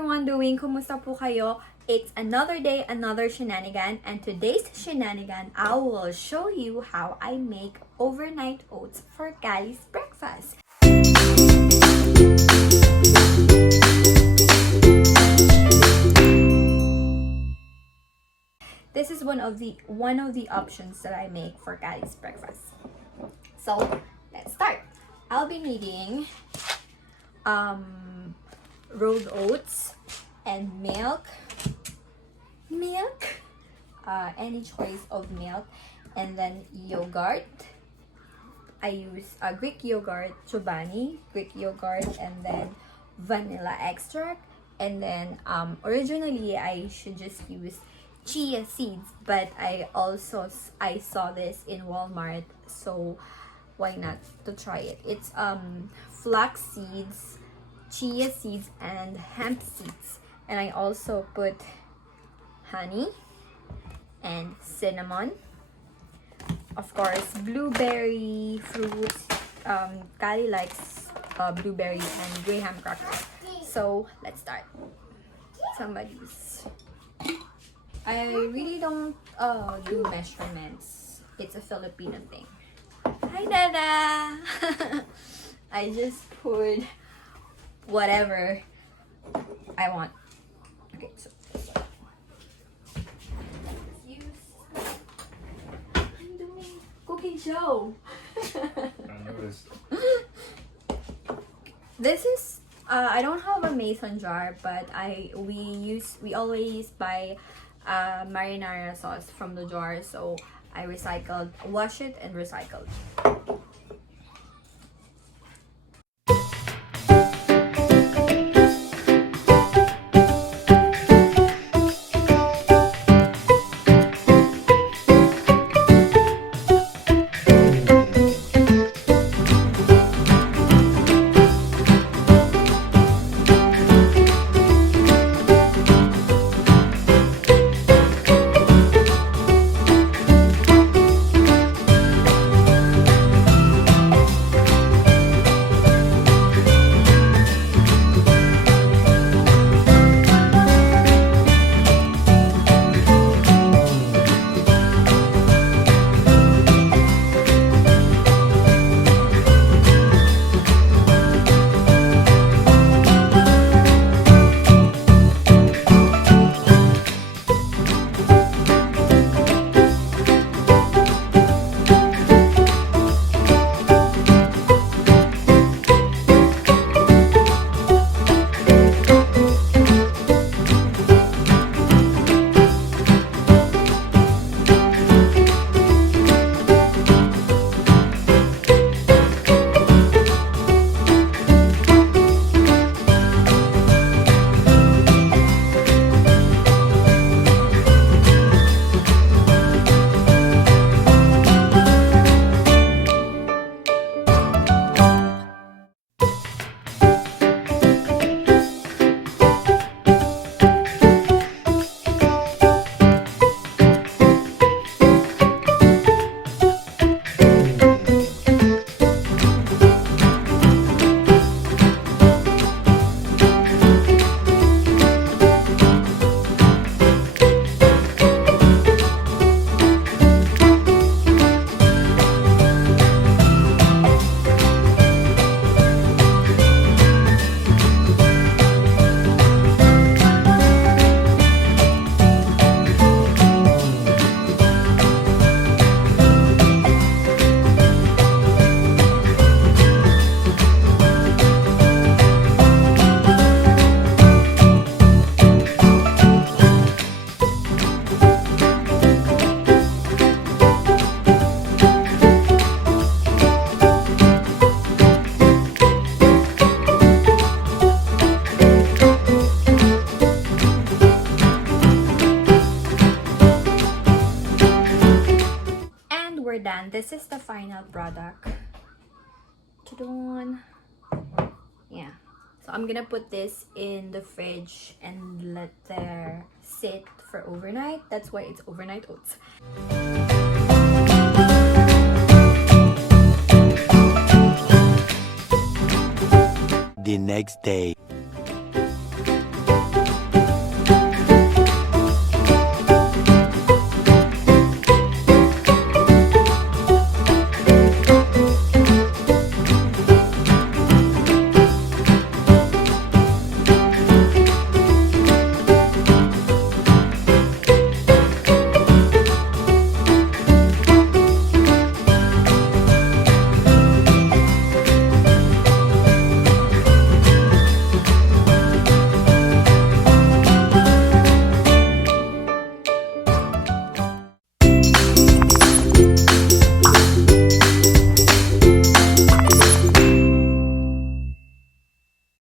everyone doing? Kumusta po kayo? It's another day, another shenanigan, and today's shenanigan, I will show you how I make overnight oats for Kali's breakfast. This is one of the options that I make for Kali's breakfast. So let's start. I'll be needing rolled oats and milk, any choice of milk, and then yogurt. I use Greek yogurt, Chobani Greek yogurt, and then vanilla extract, and then originally I should just use chia seeds, but I saw this in Walmart, so why not to try it. It's flax seeds, chia seeds, and hemp seeds, and I also put honey and cinnamon, of course blueberry fruits. Kali likes blueberries and graham crackers. So let's start. I really don't do measurements. It's a Filipino thing. Hi, Dada! I just put whatever I want. Okay, so I'm doing cooking show. I noticed. This is I don't have a mason jar, but we always buy marinara sauce from the jar, so I wash it and recycled. We're done. This is the final product. Yeah, so I'm gonna put this in the fridge and let it sit for overnight. That's why it's overnight oats. The next day.